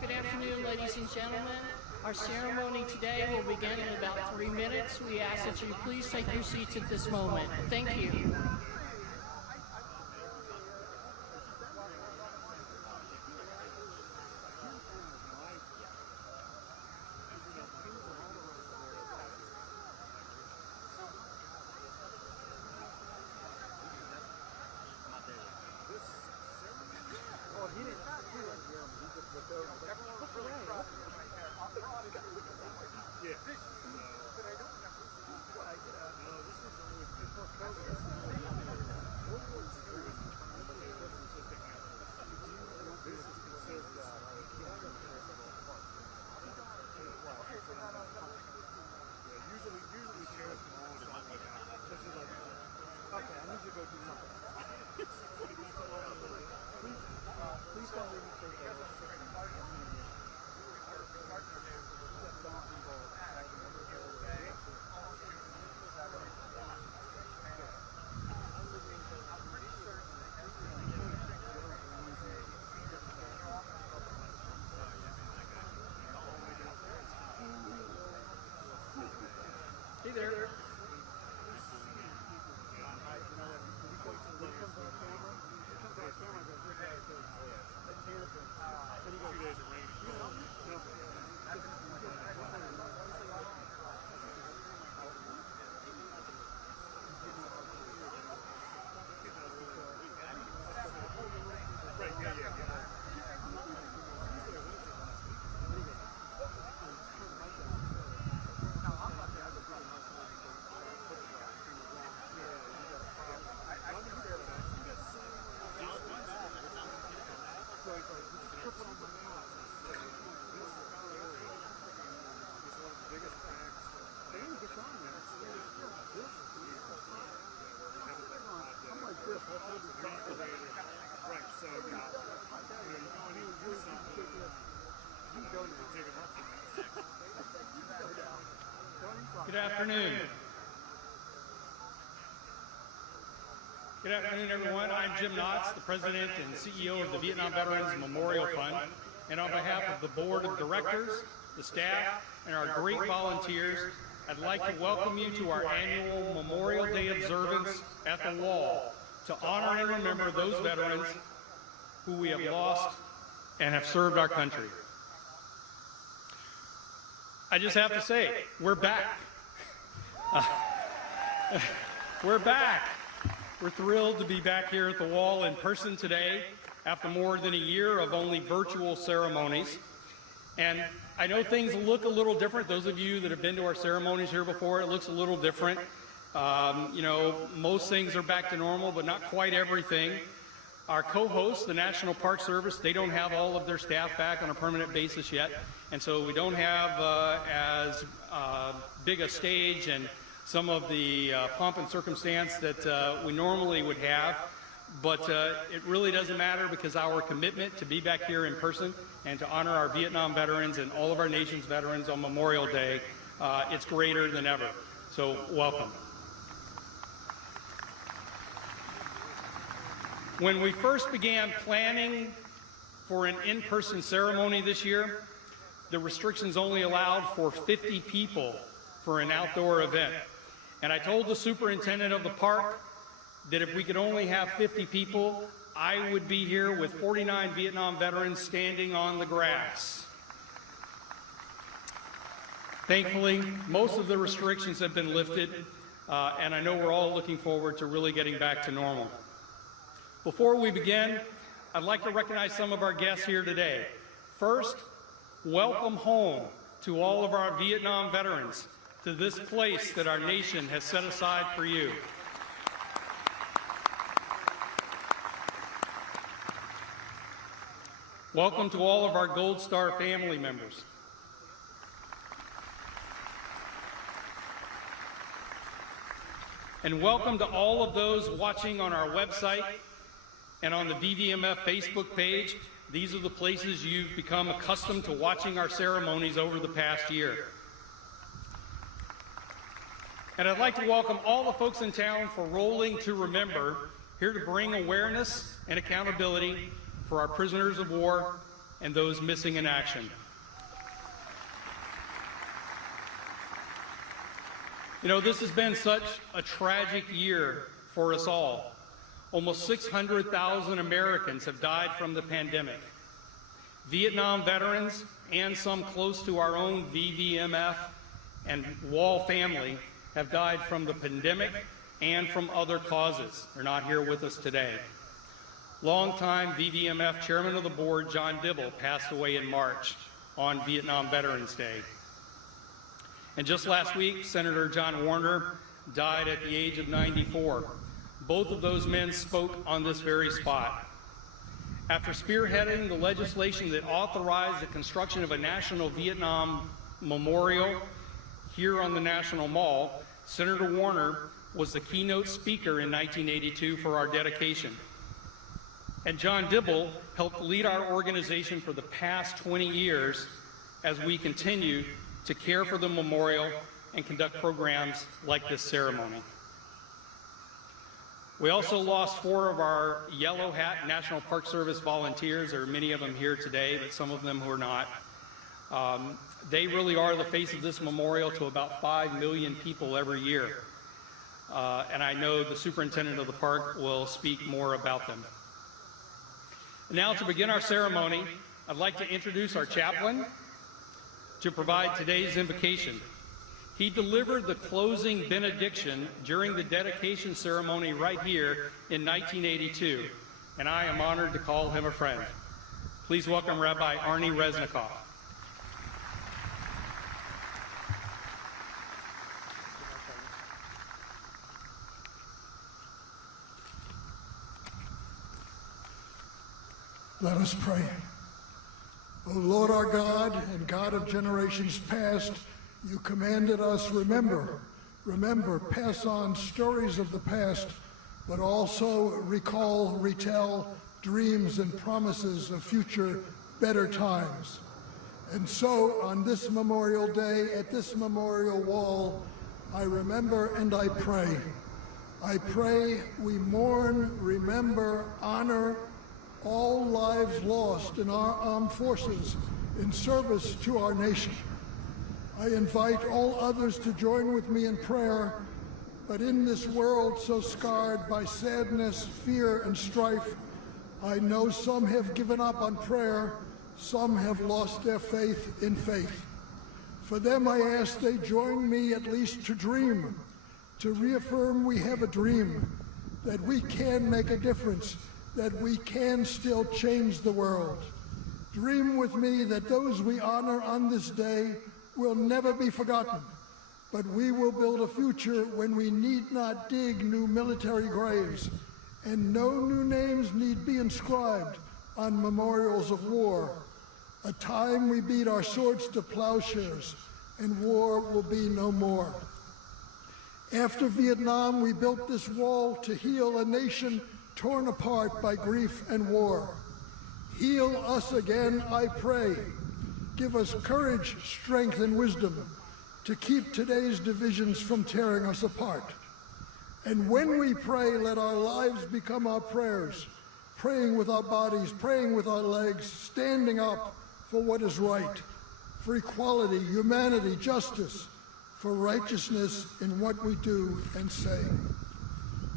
Good afternoon, ladies and gentlemen. Our ceremony today will begin in about 3 minutes. We ask that you please take your seats at this moment. Thank you. Hey there. Good afternoon. Good afternoon, everyone. I'm Jim Knotts, the President and CEO of the Vietnam Veterans Memorial Fund. And on behalf of the Board of Directors, the staff, and our great volunteers, I'd like to welcome you to our annual Memorial Day observance at the Wall to honor and remember those veterans who we have lost and have served our country. I just have to say, we're back. We're back. We're thrilled to be back here at the Wall in person today after more than a year of only virtual ceremonies. And I know things look a little different. Those of you that have been to our ceremonies here before, it looks a little different. You know, most things are back to normal, but not quite everything. Our co-hosts, the National Park Service, they don't have all of their staff back on a permanent basis yet. And so we don't have as big a stage and some of the pomp and circumstance that we normally would have. But it really doesn't matter, because our commitment to be back here in person and to honor our Vietnam veterans and all of our nation's veterans on Memorial Day, it's greater than ever. So welcome. When we first began planning for an in-person ceremony this year, the restrictions only allowed for 50 people for an outdoor event. And I told the superintendent of the park that if we could only have 50 people, I would be here with 49 Vietnam veterans standing on the grass. Thankfully, most of the restrictions have been lifted, and I know we're all looking forward to really getting back to normal. Before we begin, I'd like to recognize some of our guests here today. First, welcome home to all of our Vietnam veterans, to this place that our nation has set aside for you. Welcome to all of our Gold Star family members. And welcome to all of those watching on our website and on the VVMF Facebook page. These are the places you've become accustomed to watching our ceremonies over the past year. And I'd like to welcome all the folks in town for Rolling to Remember, here to bring awareness and accountability for our prisoners of war and those missing in action. You know, this has been such a tragic year for us all. Almost 600,000 Americans have died from the pandemic. Vietnam veterans and some close to our own VVMF and Wall family have died from the pandemic and from other causes. They're not here with us today. Longtime VVMF chairman of the board, John Dibble, passed away in March on Vietnam Veterans Day. And just last week, Senator John Warner died at the age of 94. Both of those men spoke on this very spot. After spearheading the legislation that authorized the construction of a national Vietnam memorial here on the National Mall, Senator Warner was the keynote speaker in 1982 for our dedication. And John Dibble helped lead our organization for the past 20 years as we continue to care for the memorial and conduct programs like this ceremony. We also lost 4 of our Yellow Hat National Park Service volunteers. There are many of them here today, but some of them who are not. They really are the face of this memorial to about 5 million people every year. And I know the superintendent of the park will speak more about them. Now, to begin our ceremony, I'd like to introduce our chaplain to provide today's invocation. He delivered the closing benediction during the dedication ceremony right here in 1982, and I am honored to call him a friend. Please welcome Rabbi Arnie Resnikoff. Let us pray. O Lord our God and God of generations past, you commanded us, remember, pass on stories of the past, but also recall, retell dreams and promises of future better times. And so on this Memorial Day, at this memorial wall, I remember and I pray. I pray we mourn, remember, honor all lives lost in our armed forces in service to our nation. I invite all others to join with me in prayer, but in this world so scarred by sadness, fear, and strife, I know some have given up on prayer, some have lost their faith in faith. For them I ask they join me at least to dream, to reaffirm we have a dream, that we can make a difference, that we can still change the world. Dream with me that those we honor on this day will never be forgotten, but we will build a future when we need not dig new military graves, and no new names need be inscribed on memorials of war. A time we beat our swords to plowshares, and war will be no more. After Vietnam, we built this wall to heal a nation torn apart by grief and war. Heal us again, I pray. Give us courage, strength, and wisdom to keep today's divisions from tearing us apart. And when we pray, let our lives become our prayers, praying with our bodies, praying with our legs, standing up for what is right, for equality, humanity, justice, for righteousness in what we do and say.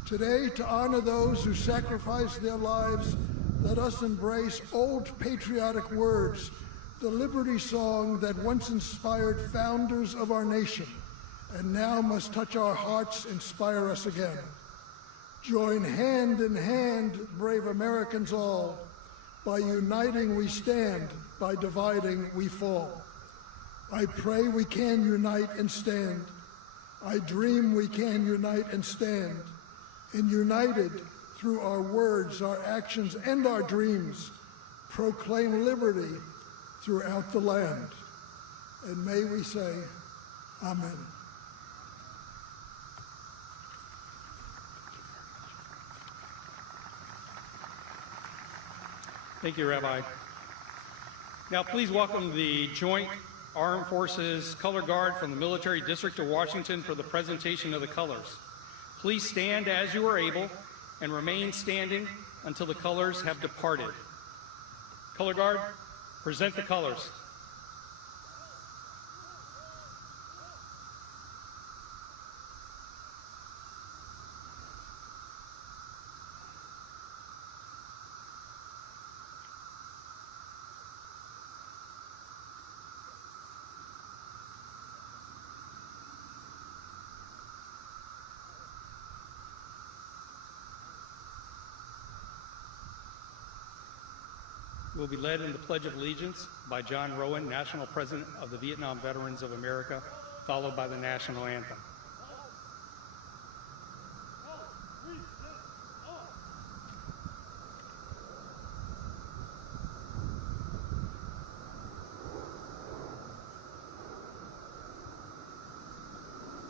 Today, to honor those who sacrificed their lives, let us embrace old patriotic words, the Liberty Song that once inspired founders of our nation, and now must touch our hearts, inspire us again. Join hand in hand, brave Americans all. By uniting we stand, by dividing we fall. I pray we can unite and stand. I dream we can unite and stand. And united through our words, our actions, and our dreams, proclaim liberty throughout the land. And may we say, Amen. Thank you, Rabbi. Now please welcome the joint Armed Forces Color Guard from the Military District of Washington for the presentation of the colors. Please stand as you are able and remain standing until the colors have departed. Color Guard, present the colors. Will be led in the Pledge of Allegiance by John Rowan, National President of the Vietnam Veterans of America, followed by the National Anthem.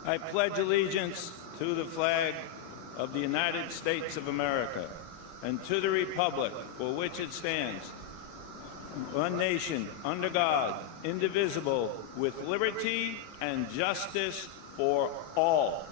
I pledge allegiance to the flag of the United States of America and to the republic for which it stands, one nation, under God, indivisible, with liberty and justice for all.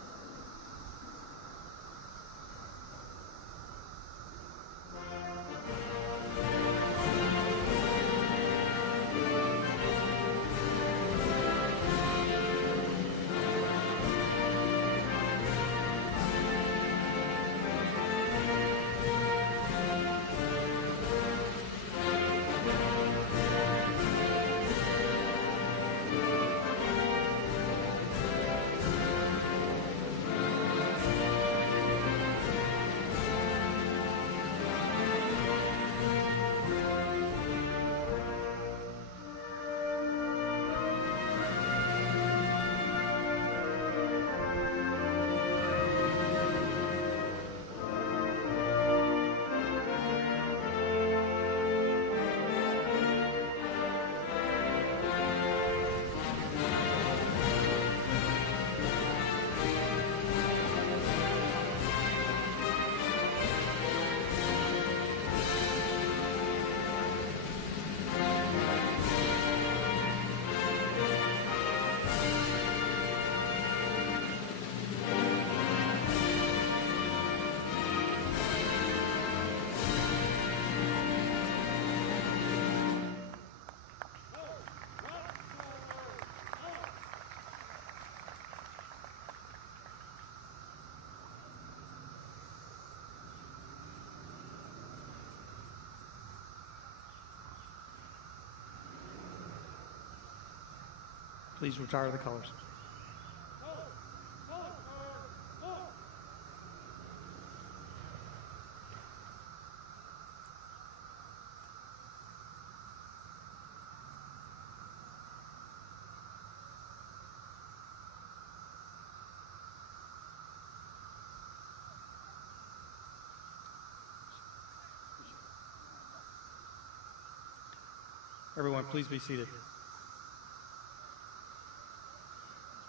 Please retire the colors. Everyone, please be seated.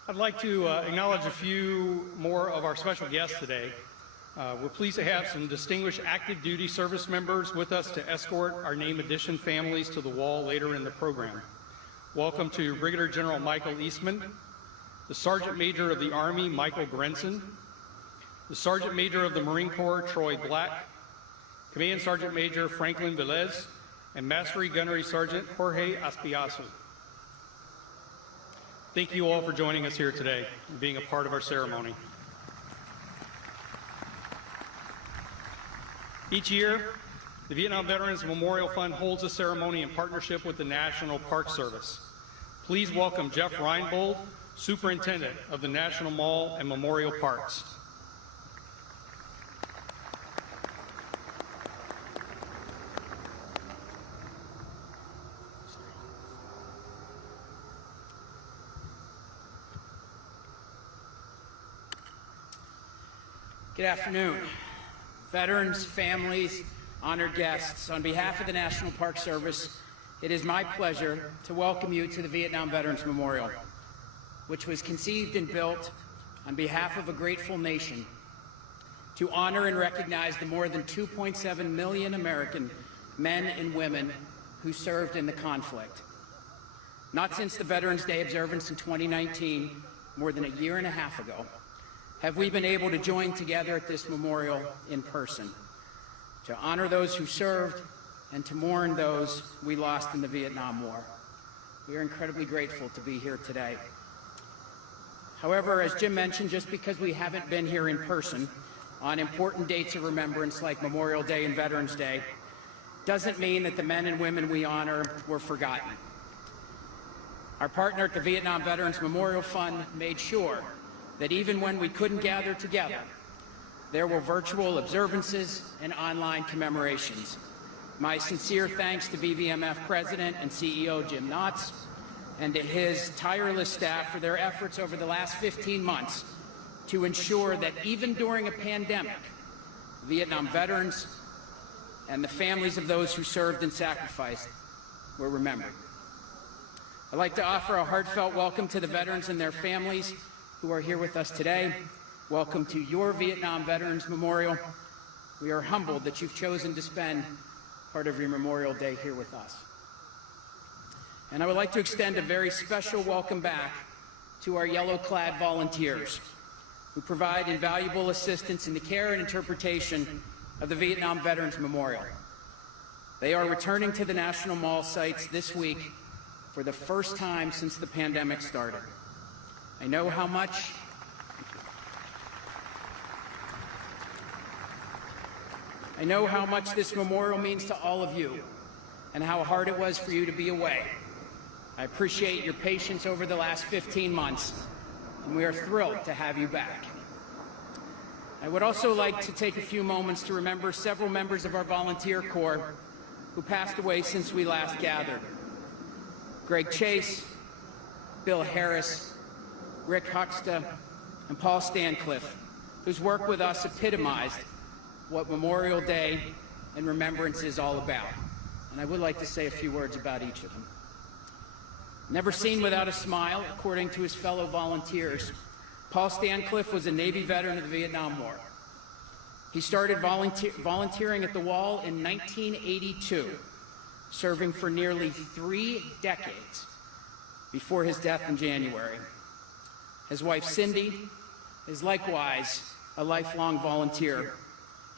I'd like to acknowledge a few more of our special guests today. We're pleased to have some distinguished active duty service members with us to escort our name addition families to the wall later in the program. Welcome to Brigadier General Michael Eastman, the Sergeant Major of the Army, Michael Grenson, the Sergeant Major of the Marine Corps, Troy Black, Command Sergeant Major Franklin Velez, and Mastery Gunnery Sergeant Jorge Aspiazu. Thank you all for joining us here today and being a part of our ceremony. Each year, the Vietnam Veterans Memorial Fund holds a ceremony in partnership with the National Park Service. Please welcome Jeff Reinbold, Superintendent of the National Mall and Memorial Parks. Good afternoon. Veterans, families, honored guests, on behalf of the National Park Service, it is my pleasure to welcome you to the Vietnam Veterans Memorial, which was conceived and built on behalf of a grateful nation to honor and recognize the more than 2.7 million American men and women who served in the conflict. Not since the Veterans Day observance in 2019, more than a year and a half ago, have we been able to join together at this memorial in person to honor those who served and to mourn those we lost in the Vietnam War. We are incredibly grateful to be here today. However, as Jim mentioned, just because we haven't been here in person on important dates of remembrance like Memorial Day and Veterans Day doesn't mean that the men and women we honor were forgotten. Our partner at the Vietnam Veterans Memorial Fund made sure that even when we couldn't gather together, there were virtual observances and online commemorations. My sincere thanks to VVMF President and CEO Jim Knotts and to his tireless staff for their efforts over the last 15 months to ensure that even during a pandemic, Vietnam veterans and the families of those who served and sacrificed were remembered. I'd like to offer a heartfelt welcome to the veterans and their families who are here with us today. Welcome to your Vietnam Veterans Memorial. We are humbled that you've chosen to spend part of your Memorial Day here with us. And I would like to extend a very special welcome back to our yellow-clad volunteers who provide invaluable assistance in the care and interpretation of the Vietnam Veterans Memorial. They are returning to the National Mall sites this week for the first time since the pandemic started. I know how much this memorial means to all of you and how hard it was for you to be away. I appreciate your patience over the last 15 months, and we are thrilled to have you back. I would also like to take a few moments to remember several members of our volunteer corps who passed away since we last gathered. Greg Chase, Bill Harris, Rick Huxta, and Paul Stancliffe, whose work with us epitomized what Memorial Day and remembrance is all about. And I would like to say a few words about each of them. Never seen without a smile, according to his fellow volunteers, Paul Stancliffe was a Navy veteran of the Vietnam War. He started volunteering at the Wall in 1982, serving for nearly 3 decades before his death in January. His wife, Cindy, is likewise a lifelong volunteer.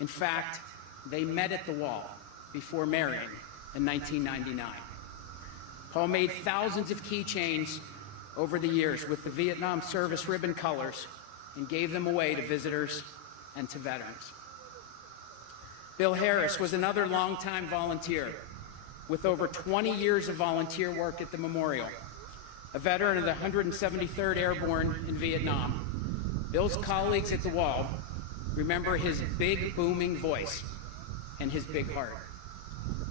In fact, they met at the Wall before marrying in 1999. Paul made thousands of keychains over the years with the Vietnam service ribbon colors and gave them away to visitors and to veterans. Bill Harris was another longtime volunteer with over 20 years of volunteer work at the memorial, a veteran of the 173rd Airborne in Vietnam. Bill's colleagues at the Wall remember his big, booming voice and his big heart.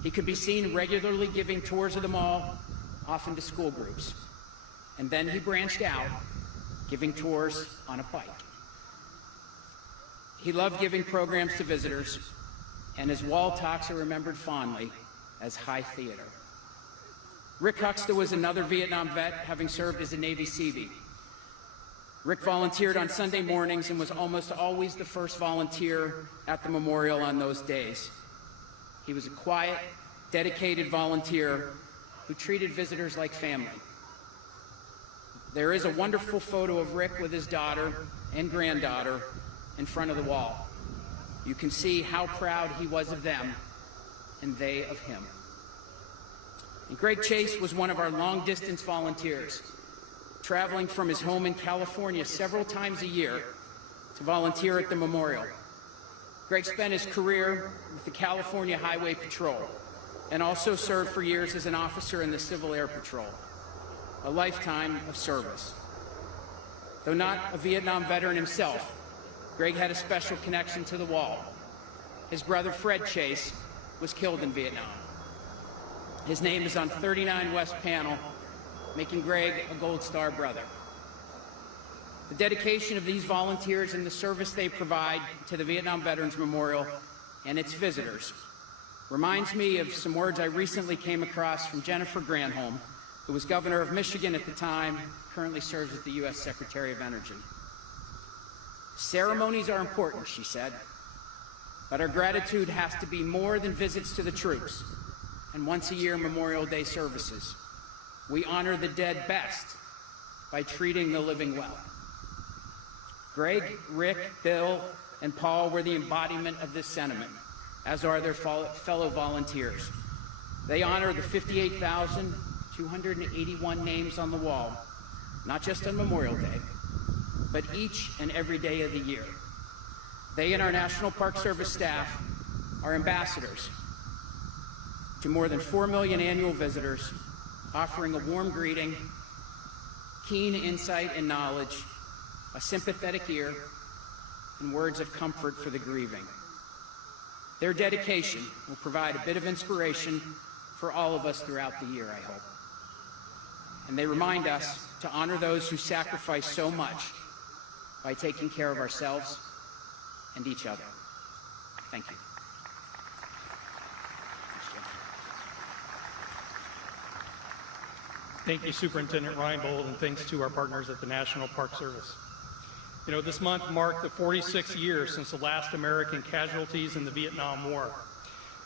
He could be seen regularly giving tours of the mall, often to school groups. And then he branched out, giving tours on a bike. He loved giving programs to visitors, and his wall talks are remembered fondly as high theater. Rick Huxta was another Vietnam vet, having served as a Navy Seabee. Rick volunteered on Sunday mornings and was almost always the first volunteer at the memorial on those days. He was a quiet, dedicated volunteer who treated visitors like family. There is a wonderful photo of Rick with his daughter and granddaughter in front of the Wall. You can see how proud he was of them and they of him. And Greg Chase was one of our long-distance volunteers, traveling from his home in California several times a year to volunteer at the memorial. Greg spent his career with the California Highway Patrol and also served for years as an officer in the Civil Air Patrol, a lifetime of service. Though not a Vietnam veteran himself, Greg had a special connection to the Wall. His brother Fred Chase was killed in Vietnam. His name is on 39 West Panel, making Greg a Gold Star brother. The dedication of these volunteers and the service they provide to the Vietnam Veterans Memorial and its visitors reminds me of some words I recently came across from Jennifer Granholm, who was governor of Michigan at the time, currently serves as the U.S. Secretary of Energy. Ceremonies are important, she said, but our gratitude has to be more than visits to the troops and once-a-year Memorial Day services. We honor the dead best by treating the living well. Greg, Rick, Bill, and Paul were the embodiment of this sentiment, as are their fellow volunteers. They honor the 58,281 names on the wall, not just on Memorial Day, but each and every day of the year. They and our National Park Service staff are ambassadors to more than 4 million annual visitors, offering a warm greeting, keen insight and knowledge, a sympathetic ear, and words of comfort for the grieving. Their dedication will provide a bit of inspiration for all of us throughout the year, I hope. And they remind us to honor those who sacrifice so much by taking care of ourselves and each other. Thank you. Thank you, Superintendent Reinbold, and thanks to our partners at the National Park Service. You know, this month marked the 46th year since the last American casualties in the Vietnam War.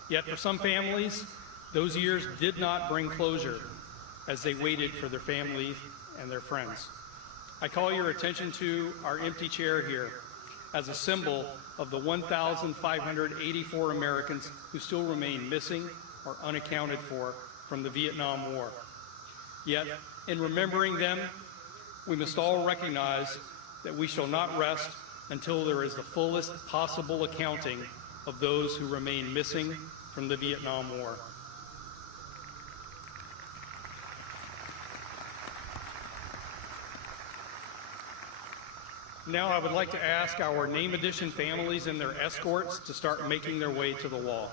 Yet for some families, those years did not bring closure as they waited for their families and their friends. I call your attention to our empty chair here as a symbol of the 1,584 Americans who still remain missing or unaccounted for from the Vietnam War. Yet, in remembering them, we must all recognize that we shall not rest until there is the fullest possible accounting of those who remain missing from the Vietnam War. Now I would like to ask our name addition families and their escorts to start making their way to the wall.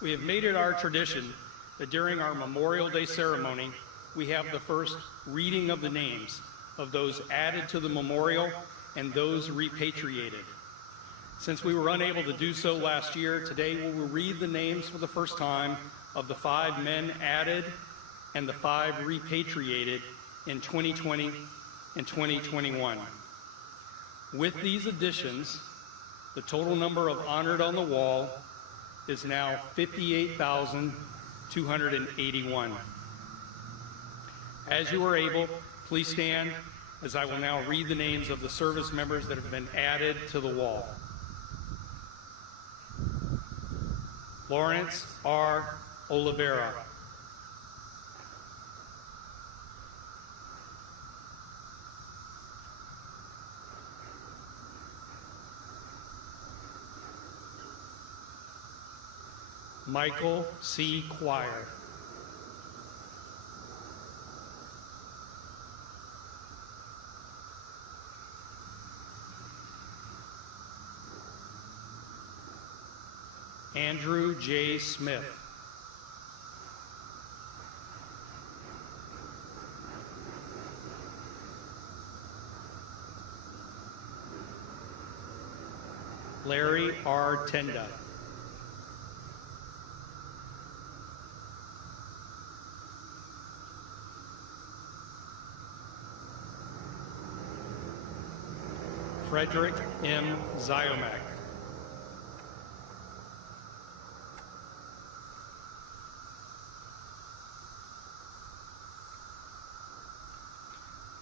We have made it our tradition that during our Memorial Day ceremony, we have the first reading of the names of those added to the memorial and those repatriated. Since we were unable to do so last year, today we will read the names for the first time of the 5 men added and the 5 repatriated in 2020 and 2021. With these additions, the total number of honored on the wall is now 58,281. As you are able, please stand as I will now read the names of the service members that have been added to the wall. Lawrence R. Oliveira. Michael C. Quire. Andrew J. Smith. Larry R. Tenda. Frederick M. Ziomak.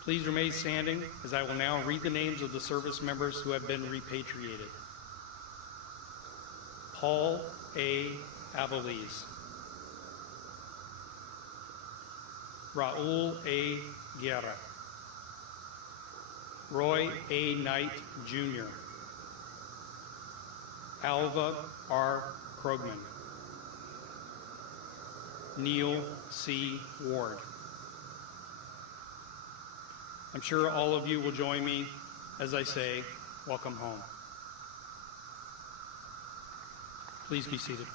Please remain standing as I will now read the names of the service members who have been repatriated. Paul A. Avalese. Raul A. Guerra. Roy A. Knight, Jr. Alva R. Krogman. Neil C. Ward. I'm sure all of you will join me as I say, welcome home. Please be seated.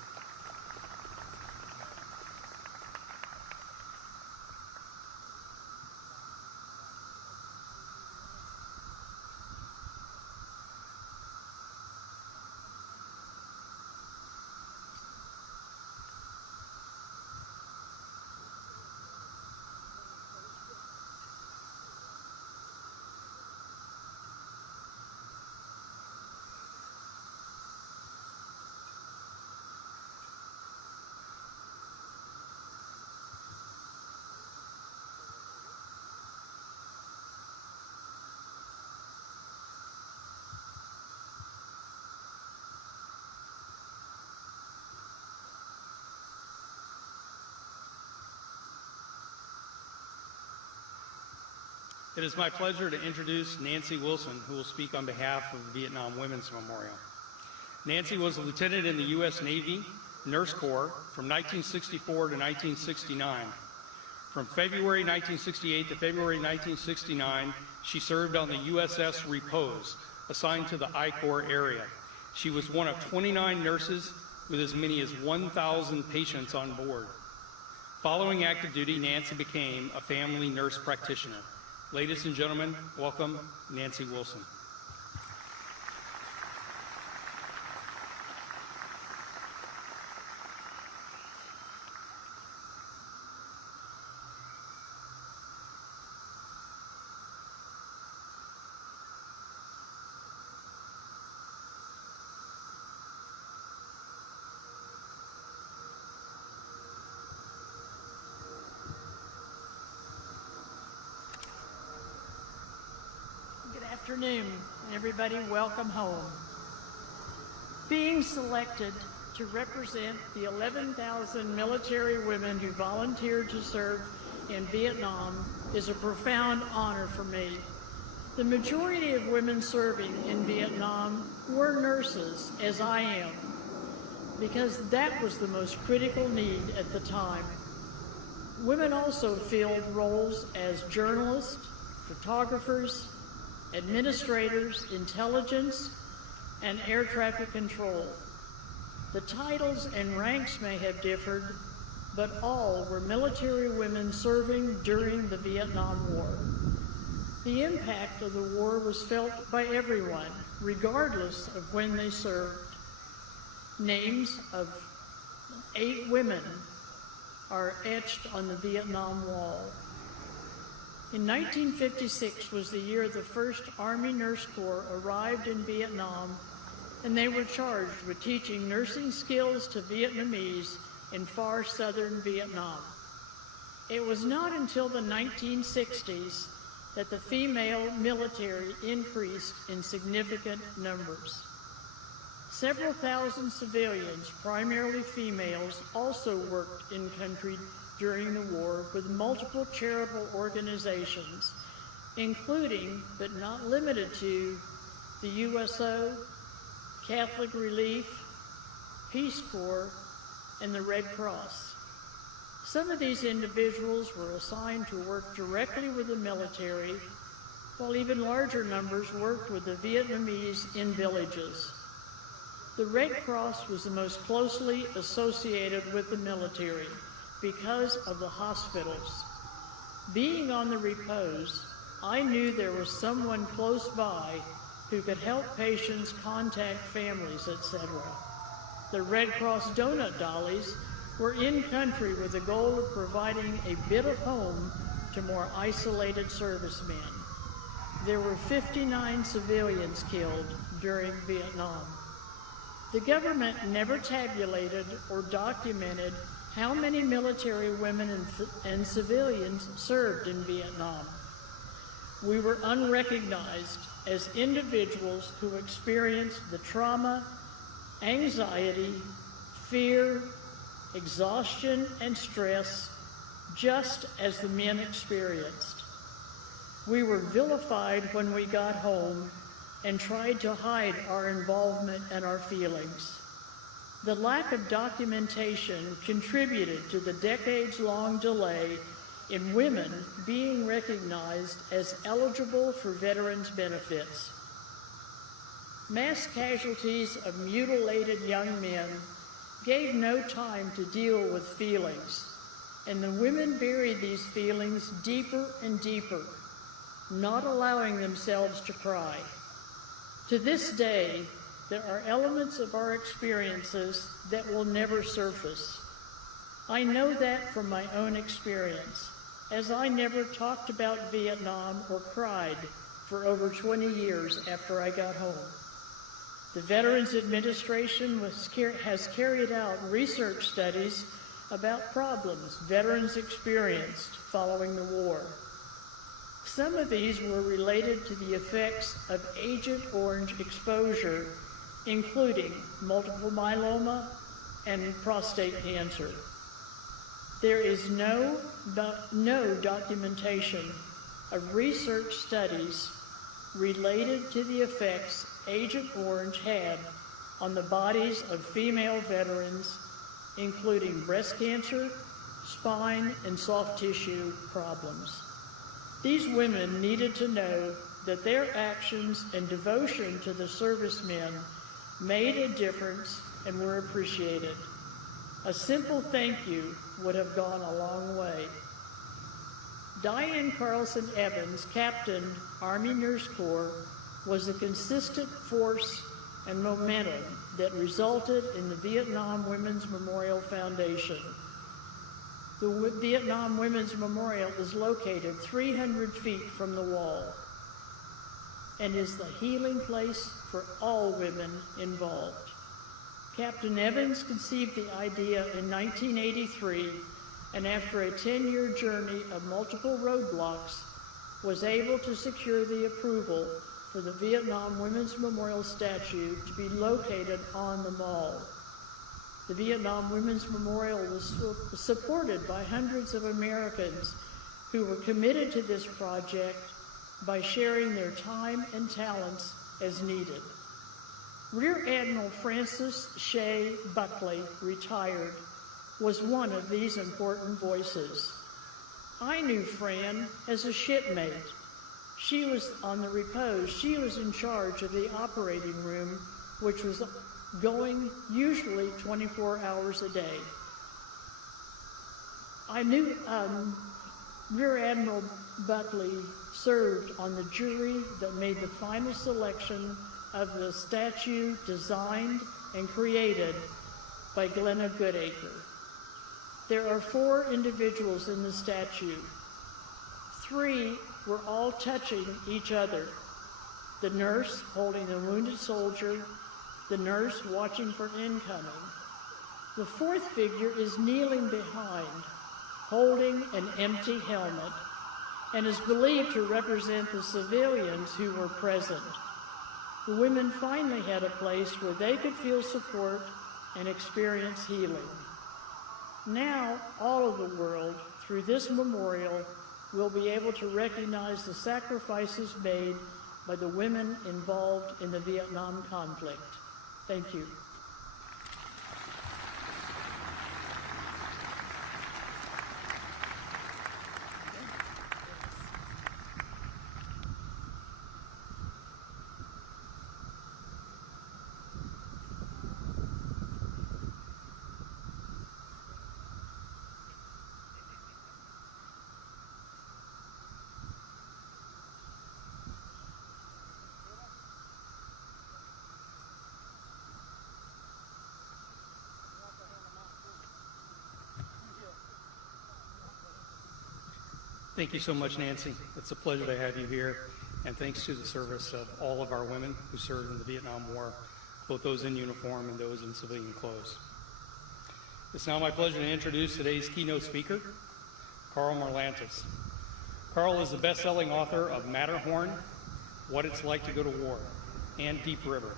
It is my pleasure to introduce Nancy Wilson, who will speak on behalf of the Vietnam Women's Memorial. Nancy was a lieutenant in the U.S. Navy Nurse Corps from 1964 to 1969. From February 1968 to February 1969, she served on the USS Repose, assigned to the I-Corps area. She was one of 29 nurses with as many as 1,000 patients on board. Following active duty, Nancy became a family nurse practitioner. Ladies and gentlemen, welcome Nancy Wilson. Good afternoon, everybody. Welcome home. Being selected to represent the 11,000 military women who volunteered to serve in Vietnam is a profound honor for me. The majority of women serving in Vietnam were nurses, as I am, because that was the most critical need at the time. Women also filled roles as journalists, photographers, administrators, intelligence, and air traffic control. The titles and ranks may have differed, but all were military women serving during the Vietnam War. The impact of the war was felt by everyone, regardless of when they served. Names of 8 women are etched on the Vietnam Wall. In 1956 was the year the first Army Nurse Corps arrived in Vietnam, and they were charged with teaching nursing skills to Vietnamese in far southern Vietnam. It was not until the 1960s that the female military increased in significant numbers. Several thousand civilians, primarily females, also worked in country during the war with multiple charitable organizations, including, but not limited to, the USO, Catholic Relief, Peace Corps, and the Red Cross. Some of these individuals were assigned to work directly with the military, while even larger numbers worked with the Vietnamese in villages. The Red Cross was the most closely associated with the military because of the hospitals. Being on the Repose, I knew there was someone close by who could help patients contact families, etc. The Red Cross donut dollies were in country with the goal of providing a bit of home to more isolated servicemen. There were 59 civilians killed during Vietnam. The government never tabulated or documented how many military women and civilians served in Vietnam. We were unrecognized as individuals who experienced the trauma, anxiety, fear, exhaustion, and stress just as the men experienced. We were vilified when we got home and tried to hide our involvement and our feelings. The lack of documentation contributed to the decades-long delay in women being recognized as eligible for veterans' benefits. Mass casualties of mutilated young men gave no time to deal with feelings, and the women buried these feelings deeper and deeper, not allowing themselves to cry. To this day, there are elements of our experiences that will never surface. I know that from my own experience, as I never talked about Vietnam or cried for over 20 years after I got home. The Veterans Administration has carried out research studies about problems veterans experienced following the war. Some of these were related to the effects of Agent Orange exposure, including multiple myeloma and prostate cancer. There is no documentation of research studies related to the effects Agent Orange had on the bodies of female veterans, including breast cancer, spine, and soft tissue problems. These women needed to know that their actions and devotion to the servicemen made a difference and were appreciated. A simple thank you would have gone a long way. Diane Carlson Evans, captained Army Nurse Corps, was a consistent force and momentum that resulted in the Vietnam Women's Memorial Foundation. The Vietnam Women's Memorial is located 300 feet from the wall and is the healing place for all women involved. Captain Evans conceived the idea in 1983, and after a 10-year journey of multiple roadblocks, was able to secure the approval for the Vietnam Women's Memorial statue to be located on the mall. The Vietnam Women's Memorial was supported by hundreds of Americans who were committed to this project by sharing their time and talents as needed. Rear Admiral Francis Shea Buckley, retired, was one of these important voices. I knew Fran as a shipmate. She was on the repose. She was in charge of the operating room, which was going usually 24 hours a day. I knew Rear Admiral Buckley served on the jury that made the final selection of the statue designed and created by Glenna Goodacre. There are 4 individuals in the statue. 3 were all touching each other. The nurse holding the wounded soldier, the nurse watching for incoming. The 4th figure is kneeling behind, holding an empty helmet, and is believed to represent the civilians who were present. The women finally had a place where they could feel support and experience healing. Now, all of the world, through this memorial, will be able to recognize the sacrifices made by the women involved in the Vietnam conflict. Thank you. Thank you so much, Nancy. It's a pleasure to have you here, and thanks to the service of all of our women who served in the Vietnam War, both those in uniform and those in civilian clothes. It's now my pleasure to introduce today's keynote speaker, Karl Marlantes. Karl is the best-selling author of Matterhorn, What It's Like to Go to War, and Deep River.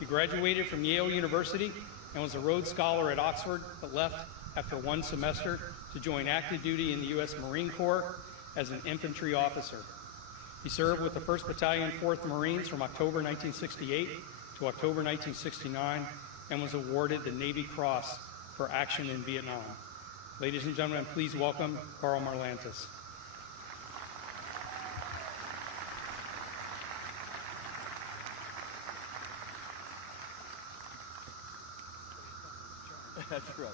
He graduated from Yale University and was a Rhodes Scholar at Oxford, but left after 1 semester to join active duty in the U.S. Marine Corps as an infantry officer. He served with the 1st Battalion, 4th Marines from October 1968 to October 1969 and was awarded the Navy Cross for action in Vietnam. Ladies and gentlemen, please welcome Karl Marlantes. That's right.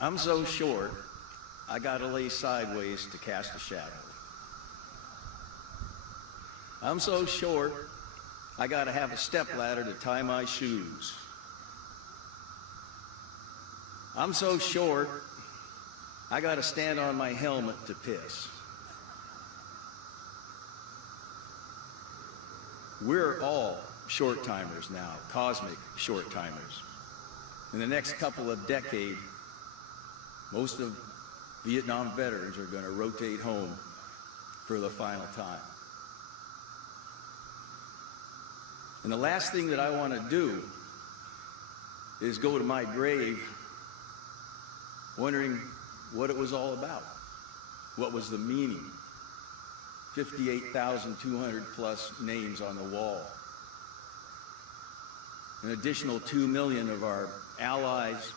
I'm so short, I gotta lay sideways to cast a shadow. I'm so short, I gotta have a stepladder to tie my shoes. I'm so short, I gotta stand on my helmet to piss. We're all short-timers now, cosmic short-timers. In the next couple of decades, most of Vietnam veterans are going to rotate home for the final time. And the last thing that I want to do is go to my grave wondering what it was all about. What was the meaning? 58,200 plus names on the wall. An additional 2 million of our allies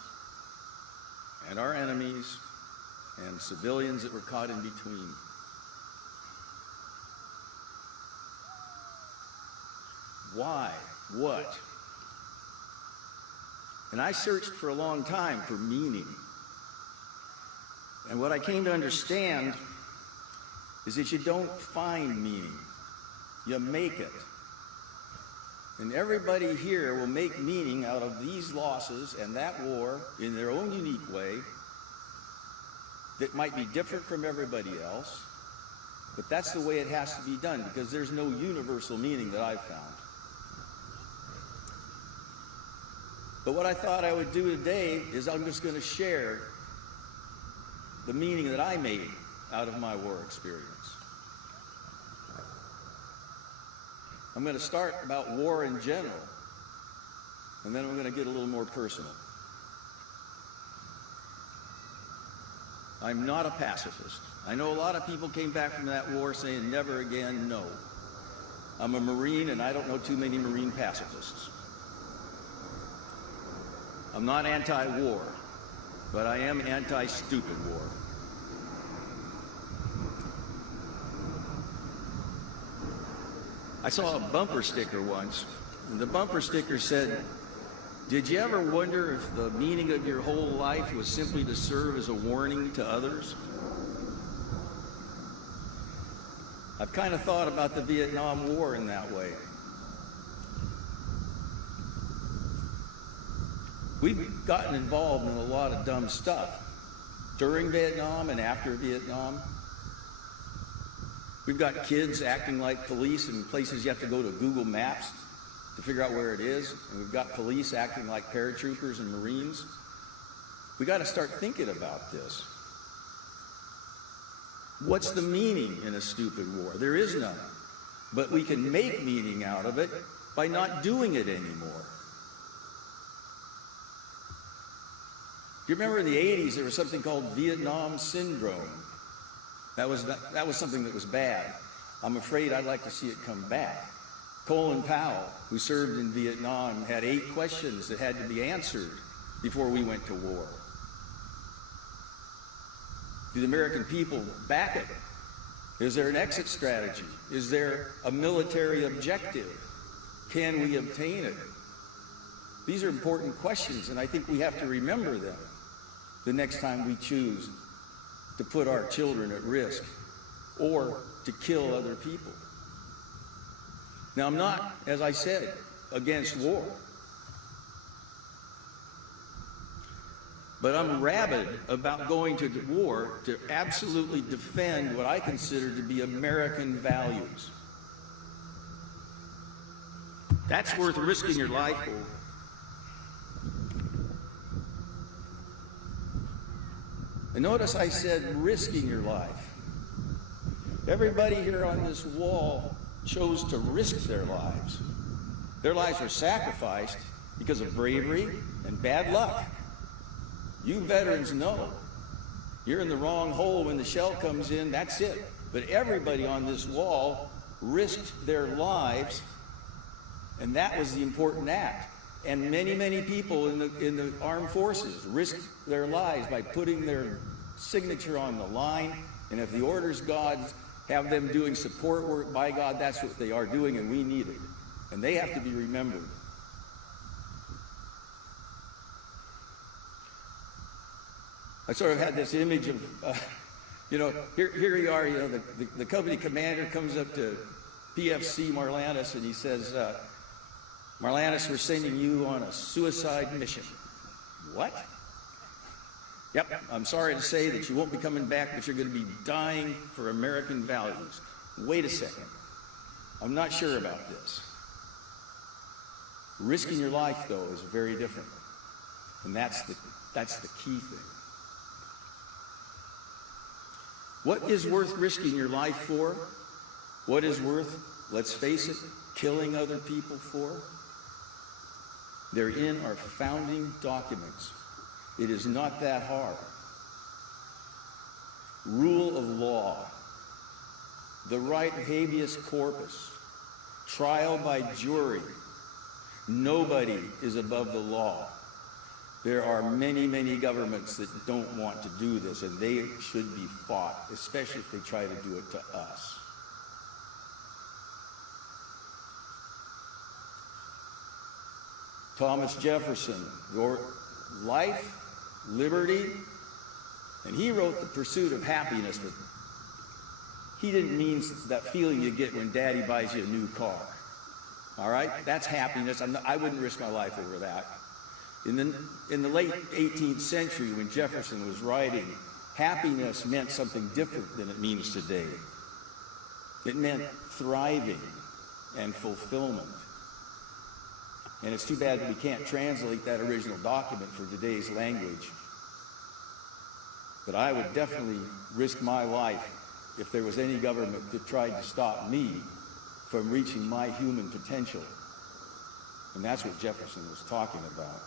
and our enemies and civilians that were caught in between. Why? What? And I searched for a long time for meaning. And what I came to understand is that you don't find meaning, you make it. And everybody here will make meaning out of these losses and that war in their own unique way that might be different from everybody else, but that's the way it has to be done because there's no universal meaning that I've found. But what I thought I would do today is I'm just going to share the meaning that I made out of my war experience. I'm going to start about war in general, and then I'm going to get a little more personal. I'm not a pacifist. I know a lot of people came back from that war saying never again, no. I'm a Marine, and I don't know too many Marine pacifists. I'm not anti-war, but I am anti-stupid war. I saw a bumper sticker once, and the bumper sticker said, "Did you ever wonder if the meaning of your whole life was simply to serve as a warning to others?" I've kind of thought about the Vietnam War in that way. We've gotten involved in a lot of dumb stuff during Vietnam and after Vietnam. We've got kids acting like police in places you have to go to Google Maps to figure out where it is. And we've got police acting like paratroopers and Marines. We got to start thinking about this. What's the meaning in a stupid war? There is none. But we can make meaning out of it by not doing it anymore. Do you remember in the 80s there was something called Vietnam Syndrome? That was something that was bad. I'm afraid I'd like to see it come back. Colin Powell, who served in Vietnam, had 8 questions that had to be answered before we went to war. Do the American people back it? Is there an exit strategy? Is there a military objective? Can we obtain it? These are important questions, and I think we have to remember them the next time we choose to put our children at risk or to kill other people. Now, I'm not, as I said, against war. But I'm rabid about going to war to absolutely defend what I consider to be American values. That's worth risking your life for. And notice I said risking your life. Everybody here on this wall chose to risk their lives. Their lives were sacrificed because of bravery and bad luck. You veterans know you're in the wrong hole when the shell comes in, that's it. But everybody on this wall risked their lives, and that was the important act. And many, many people in the armed forces risked their lives by putting their signature on the line. And if the orders gods have them doing support work, by God, that's what they are doing, and we need it. And they have to be remembered. I sort of had this image of, here you are, the company commander comes up to PFC Marlantes and he says, "Marlantes, we're sending you on a suicide mission." What? Yep, I'm sorry to say that you won't be coming back, but you're going to be dying for American values. Wait a second. I'm not sure about this. Risking your life, though, is very different. And that's the key thing. What is worth risking your life for? What is worth, let's face it, killing other people for? They're in our founding documents. It is not that hard. Rule of law, the right of habeas corpus, trial by jury. Nobody is above the law. There are many, many governments that don't want to do this, and they should be fought, especially if they try to do it to us. Thomas Jefferson, your life, liberty, and he wrote The Pursuit of Happiness, but he didn't mean that feeling you get when Daddy buys you a new car. All right? That's happiness. I wouldn't risk my life over that. In the late 18th century, when Jefferson was writing, happiness meant something different than it means today. It meant thriving and fulfillment. And it's too bad that we can't translate that original document for today's language. But I would definitely risk my life if there was any government that tried to stop me from reaching my human potential. And that's what Jefferson was talking about.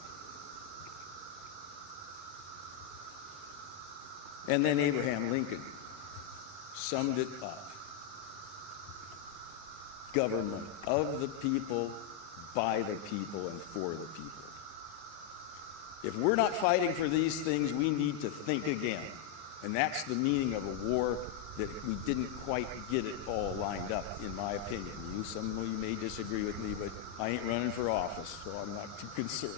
And then Abraham Lincoln summed it up. Government of the people, by the people, and for the people. If we're not fighting for these things, we need to think again. And that's the meaning of a war that we didn't quite get it all lined up, in my opinion. Some of you may disagree with me, but I ain't running for office, so I'm not too concerned.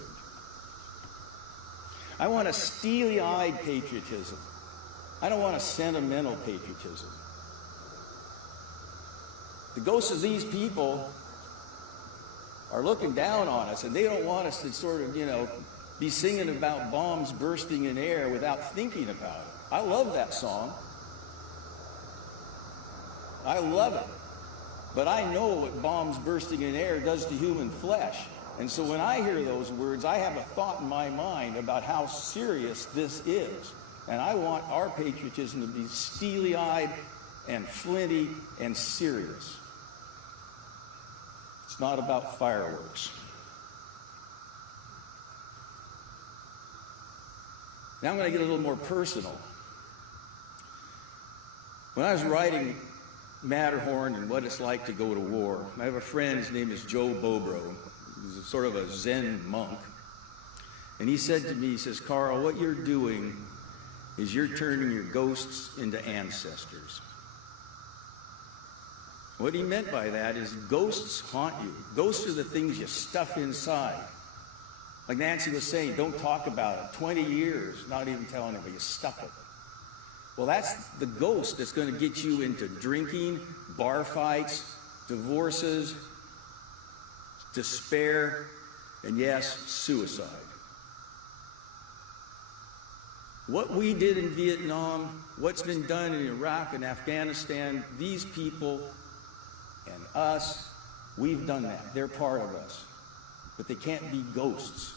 I want a steely-eyed patriotism. I don't want a sentimental patriotism. The ghosts of these people are looking down on us, and they don't want us to sort of, be singing about bombs bursting in air without thinking about it. I love that song. I love it. But I know what bombs bursting in air does to human flesh. And so when I hear those words, I have a thought in my mind about how serious this is. And I want our patriotism to be steely-eyed and flinty and serious. It's not about fireworks. Now I'm going to get a little more personal. When I was writing Matterhorn and what it's like to go to war, I have a friend, his name is Joe Bobro. He's sort of a Zen monk. And he said to me, he says, Karl, what you're doing is you're turning your ghosts into ancestors. What he meant by that is ghosts haunt you. Ghosts are the things you stuff inside. Like Nancy was saying, don't talk about it. 20 years, not even telling anybody, you stuff it. Well, that's the ghost that's going to get you into drinking, bar fights, divorces, despair, and yes, suicide. What we did in Vietnam, what's been done in Iraq and Afghanistan, these people and us, we've done that. They're part of us. But they can't be ghosts.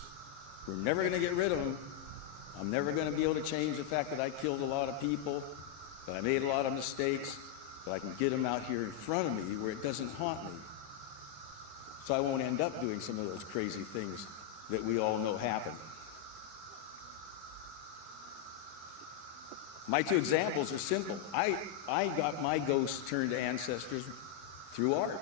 We're never going to get rid of them. I'm never going to be able to change the fact that I killed a lot of people, that I made a lot of mistakes, but I can get them out here in front of me where it doesn't haunt me. So I won't end up doing some of those crazy things that we all know happen. My two examples are simple. I got my ghosts turned to ancestors through art.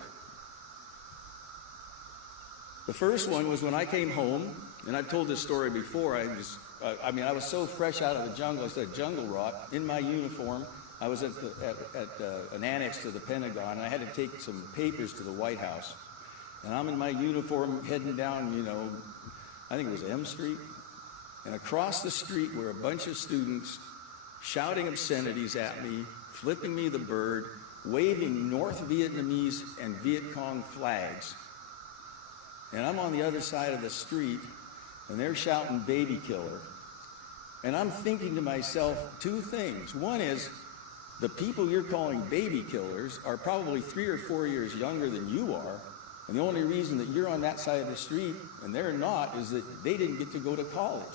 The first one was when I came home, and I've told this story before. I was so fresh out of the jungle, I said jungle rot, in my uniform. I was at an annex to the Pentagon, and I had to take some papers to the White House. And I'm in my uniform heading down, I think it was M Street. And across the street were a bunch of students shouting obscenities at me, flipping me the bird, waving North Vietnamese and Viet Cong flags. And I'm on the other side of the street, and they're shouting baby killer. And I'm thinking to myself two things. One is, the people you're calling baby killers are probably 3 or 4 years younger than you are, and the only reason that you're on that side of the street and they're not is that they didn't get to go to college.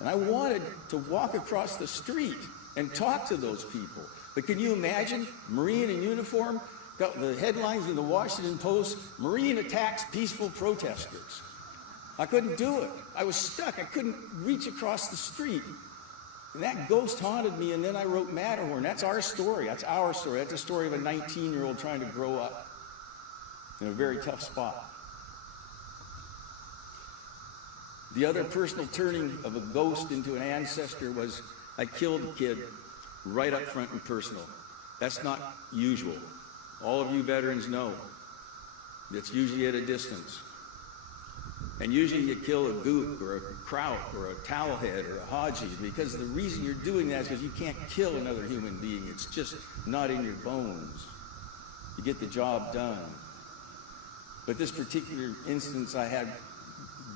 And I wanted to walk across the street and talk to those people. But can you imagine, Marine in uniform, Got the headlines in the Washington Post, Marine attacks peaceful protesters. I couldn't do it. I was stuck. I couldn't reach across the street. And that ghost haunted me, and then I wrote Matterhorn. That's our story. That's our story. That's the story of a 19-year-old trying to grow up in a very tough spot. The other personal turning of a ghost into an ancestor was I killed a kid right up front and personal. That's not usual. All of you veterans know it's usually at a distance. And usually you kill a gook or a kraut or a towelhead or a haji, because the reason you're doing that is because you can't kill another human being. It's just not in your bones. You get the job done. But this particular instance, I had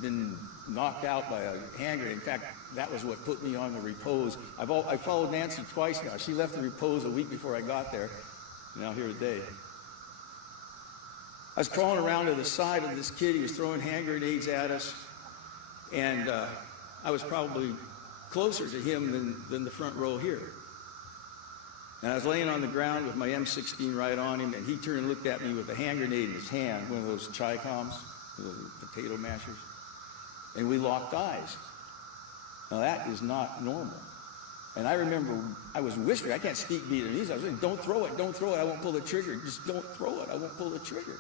been knocked out by a hand grenade. In fact, that was what put me on the repose. I followed Nancy twice now. She left the repose a week before I got there. Now here today. I was crawling around to the side of this kid. He was throwing hand grenades at us. And I was probably closer to him than the front row here. And I was laying on the ground with my M16 right on him, and he turned and looked at me with a hand grenade in his hand, one of those Chi-Coms, those potato mashers. And we locked eyes. Now that is not normal. And I remember I was whispering, I can't speak Vietnamese, I was saying, don't throw it, I won't pull the trigger. Just don't throw it, I won't pull the trigger.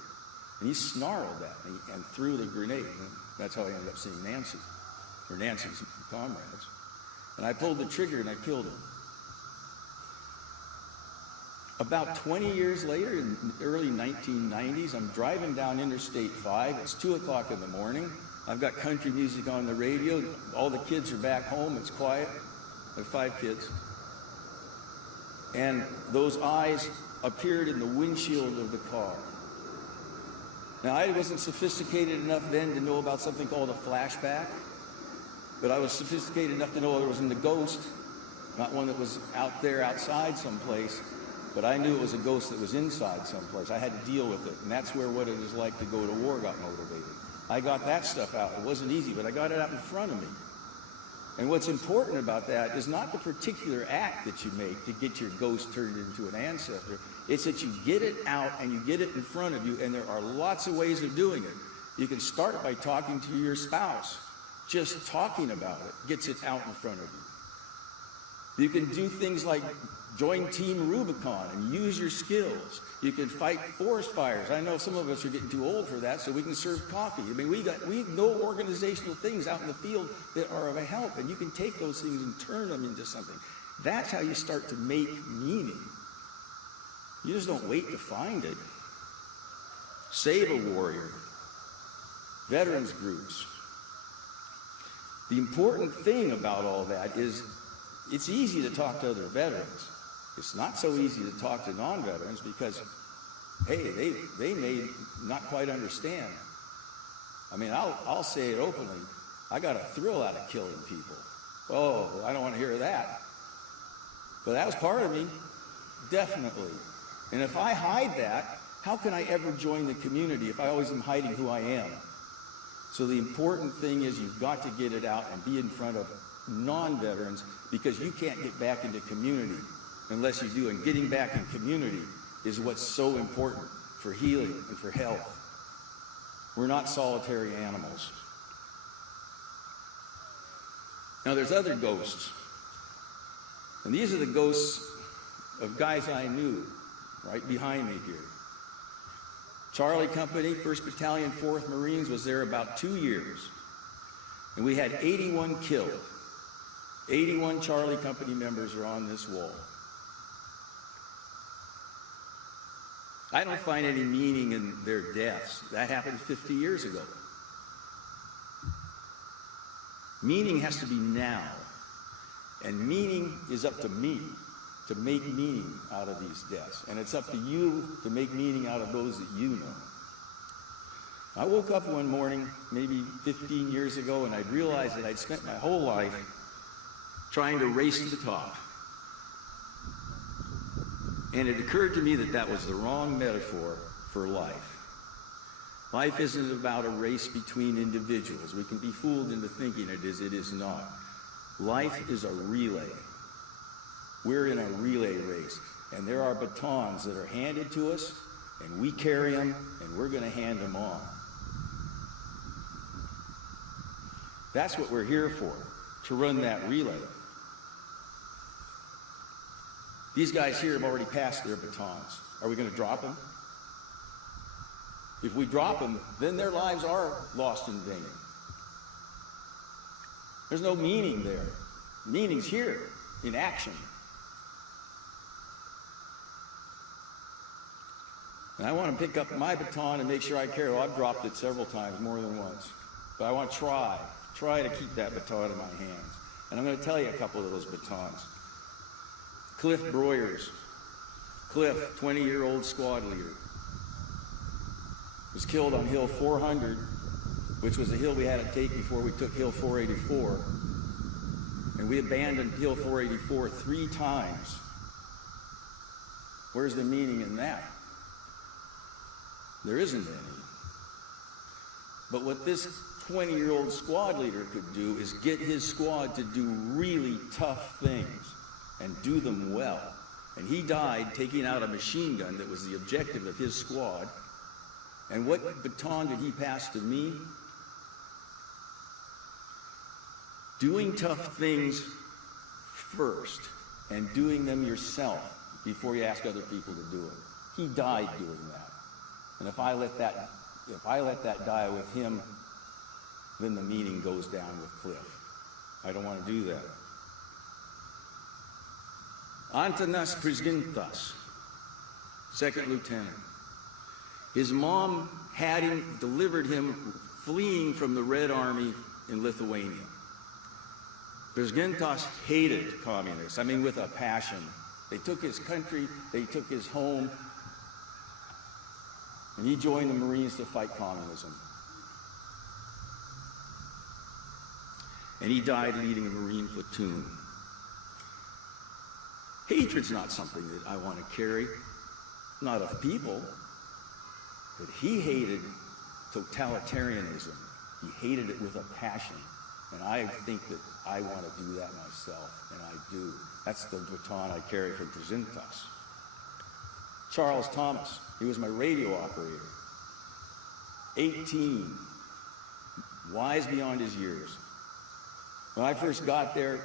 And he snarled at me and threw the grenade. And that's how I ended up seeing Nancy, or Nancy's comrades. And I pulled the trigger and I killed him. About 20 years later, in the early 1990s, I'm driving down Interstate 5. It's 2 o'clock in the morning. I've got country music on the radio. All the kids are back home. It's quiet. I have 5 kids. And those eyes appeared in the windshield of the car. Now, I wasn't sophisticated enough then to know about something called a flashback, but I was sophisticated enough to know there wasn't a ghost, not one that was out there outside someplace, but I knew it was a ghost that was inside someplace. I had to deal with it, and that's where what it is like to go to war got motivated. I got that stuff out. It wasn't easy, but I got it out in front of me. And what's important about that is not the particular act that you make to get your ghost turned into an ancestor. It's that you get it out and you get it in front of you, and there are lots of ways of doing it. You can start by talking to your spouse. Just talking about it gets it out in front of you. You can do things like join Team Rubicon and use your skills. You can fight forest fires. I know some of us are getting too old for that, so we can serve coffee. I mean, we know organizational things out in the field that are of a help, and you can take those things and turn them into something. That's how you start to make meaning. You just don't wait to find it. Save a warrior. Veterans groups. The important thing about all that is it's easy to talk to other veterans. It's not so easy to talk to non-veterans because, hey, they may not quite understand. I mean, I'll say it openly. I got a thrill out of killing people. Oh, I don't want to hear that. But that was part of me, definitely. And if I hide that, how can I ever join the community if I always am hiding who I am? So the important thing is you've got to get it out and be in front of non-veterans, because you can't get back into community unless you do. And getting back in community is what's so important for healing and for health. We're not solitary animals. Now there's other ghosts. And these are the ghosts of guys I knew right behind me here. Charlie Company, 1st Battalion, 4th Marines, was there about 2 years. And we had 81 killed. 81 Charlie Company members are on this wall. I don't find any meaning in their deaths. That happened 50 years ago. Meaning has to be now. And meaning is up to me to make meaning out of these deaths. And it's up to you to make meaning out of those that you know. I woke up one morning, maybe 15 years ago, and I realized that I'd spent my whole life trying to race to the top. And it occurred to me that that was the wrong metaphor for life. Life isn't about a race between individuals. We can be fooled into thinking it is. It is not. Life is a relay. We're in a relay race, and there are batons that are handed to us, and we carry them, and we're going to hand them on. That's what we're here for, to run that relay. These guys here have already passed their batons. Are we going to drop them? If we drop them, then their lives are lost in vain. There's no meaning there. Meaning's here, in action. And I want to pick up my baton and make sure I carry it. Well, I've dropped it several times, more than once. But I want to try to keep that baton in my hands. And I'm going to tell you a couple of those batons. Cliff Broyers. Cliff, 20-year-old squad leader, was killed on Hill 400, which was a hill we had to take before we took Hill 484. And we abandoned Hill 484 3 times. Where's the meaning in that? There isn't any. But what this 20-year-old squad leader could do is get his squad to do really tough things and do them well. And he died taking out a machine gun that was the objective of his squad. And what baton did he pass to me? Doing tough things first and doing them yourself before you ask other people to do it. He died doing that. And if I let that die with him, then the meaning goes down with Cliff. I don't want to do that. Antanas Prisgintas, 2nd lieutenant. His mom delivered him fleeing from the Red Army in Lithuania. Prisgintas hated communists, I mean with a passion. They took his country, they took his home, and he joined the Marines to fight communism. And he died leading a Marine platoon. Hatred's not something that I want to carry, not of people, but he hated totalitarianism. He hated it with a passion. And I think that I want to do that myself, and I do. That's the baton I carry from Prisgintas. Charles Thomas, he was my radio operator. 18, wise beyond his years. When I first got there,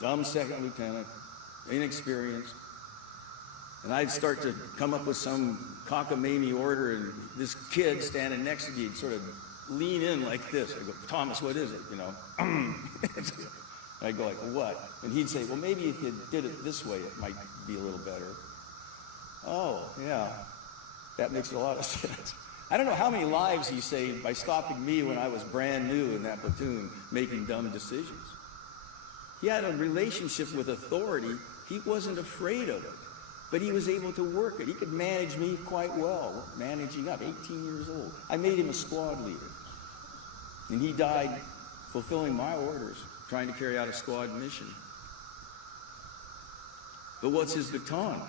dumb 2nd lieutenant, inexperienced, and I'd start to come up with some cockamamie order, and this kid standing next to me would sort of lean in like this. I go, Thomas, what is it? You know, I'd go like, what? And he'd say, well, maybe if you did it this way, it might be a little better. Oh, yeah, that makes a lot of sense. I don't know how many lives he saved by stopping me when I was brand new in that platoon making dumb decisions. He had a relationship with authority. He wasn't afraid of it, but he was able to work it. He could manage me quite well, managing up, 18 years old. I made him a squad leader, and he died fulfilling my orders, trying to carry out a squad mission. But what's his baton?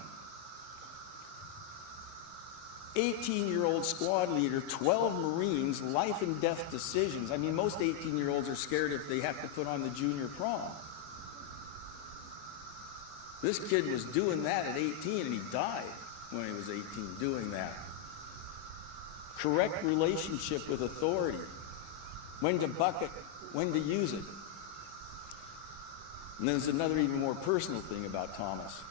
18-year-old squad leader, 12 Marines, life and death decisions. I mean, most 18-year-olds are scared if they have to put on the junior prom. This kid was doing that at 18, and he died when he was 18 doing that. Correct relationship with authority. When to buck it, when to use it. And then there's another even more personal thing about Thomas.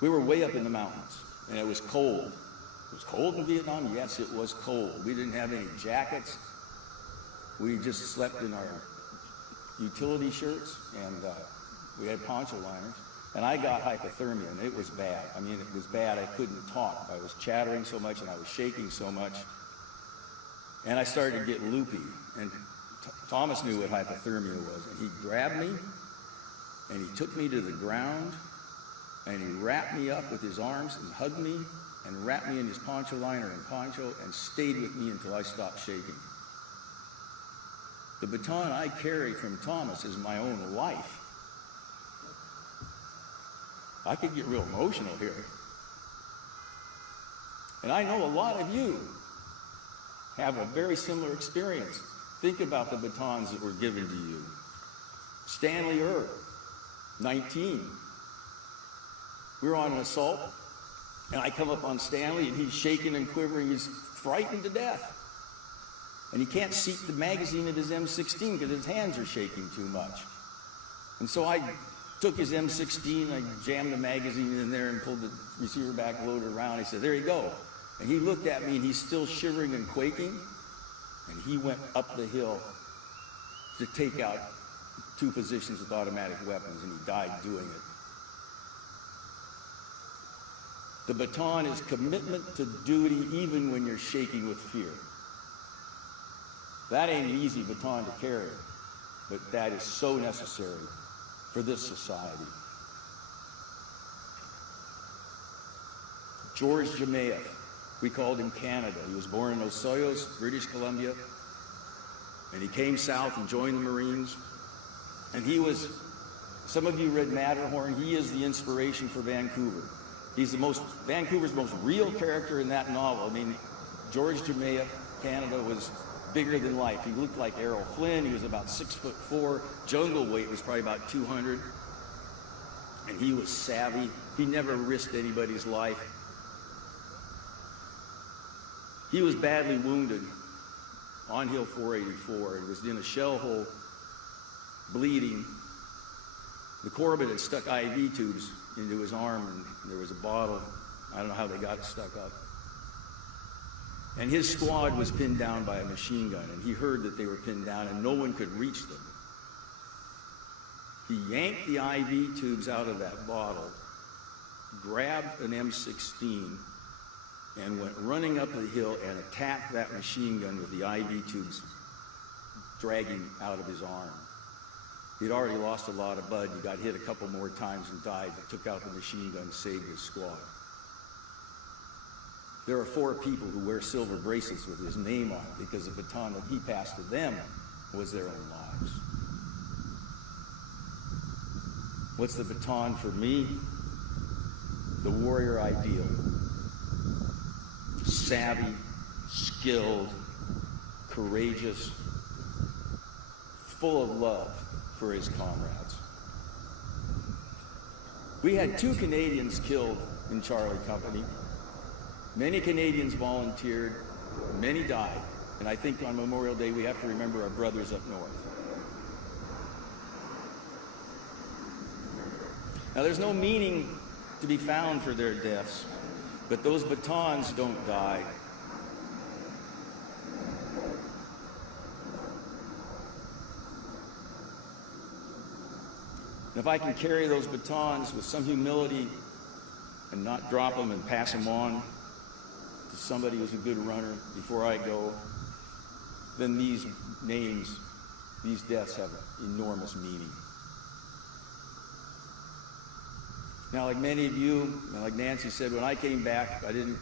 We were way up in the mountains, and it was cold. It was cold in Vietnam? Yes, it was cold. We didn't have any jackets. We just slept in our utility shirts, and we had poncho liners. And I got hypothermia, and it was bad. I mean, it was bad. I couldn't talk. I was chattering so much, and I was shaking so much. And I started to get loopy. And Thomas knew what hypothermia was. And he grabbed me, and he took me to the ground, and he wrapped me up with his arms and hugged me and wrapped me in his poncho liner and poncho and stayed with me until I stopped shaking. The baton I carry from Thomas is my own life. I could get real emotional here. And I know a lot of you have a very similar experience. Think about the batons that were given to you. Stanley Erb, 19. We were on an assault And I come up on Stanley, and he's shaking and quivering. He's frightened to death. And he can't seat the magazine of his M16 because his hands are shaking too much. And so I took his M16, I jammed the magazine in there and pulled the receiver back, loaded around. He said, "There you go." And he looked at me, and he's still shivering and quaking. And he went up the hill to take out 2 positions with automatic weapons, and he died doing it. The baton is commitment to duty even when you're shaking with fear. That ain't an easy baton to carry, but that is so necessary for this society. George Jemayeff, we called him Canada. He was born in Osoyoos, British Columbia, and he came south and joined the Marines. And he was, some of you read Matterhorn, he is the inspiration for Vancouver. He's Vancouver's most real character in that novel. I mean, George Jemayeff, Canada, was bigger than life. He looked like Errol Flynn. He was about 6'4". Jungle weight was probably about 200. And he was savvy. He never risked anybody's life. He was badly wounded on Hill 484. He was in a shell hole, bleeding. The Corbett had stuck IV tubes into his arm, and there was a bottle. I don't know how they got it stuck up. And his squad was pinned down by a machine gun, and he heard that they were pinned down and no one could reach them. He yanked the IV tubes out of that bottle, grabbed an M16, and went running up the hill and attacked that machine gun with the IV tubes dragging out of his arm. He'd already lost a lot of blood. He got hit a couple more times and died, but took out the machine gun, saved his squad. There are 4 people who wear silver bracelets with his name on it because the baton that he passed to them was their own lives. What's the baton for me? The warrior ideal. Savvy, skilled, courageous, full of love for his comrades. We had 2 Canadians killed in Charlie Company. Many Canadians volunteered, many died, and I think on Memorial Day we have to remember our brothers up north. Now there's no meaning to be found for their deaths, but those batons don't die. And if I can carry those batons with some humility and not drop them and pass them on to somebody who's a good runner before I go, then these names, these deaths have enormous meaning. Now, like many of you, and like Nancy said, when I came back, I didn't,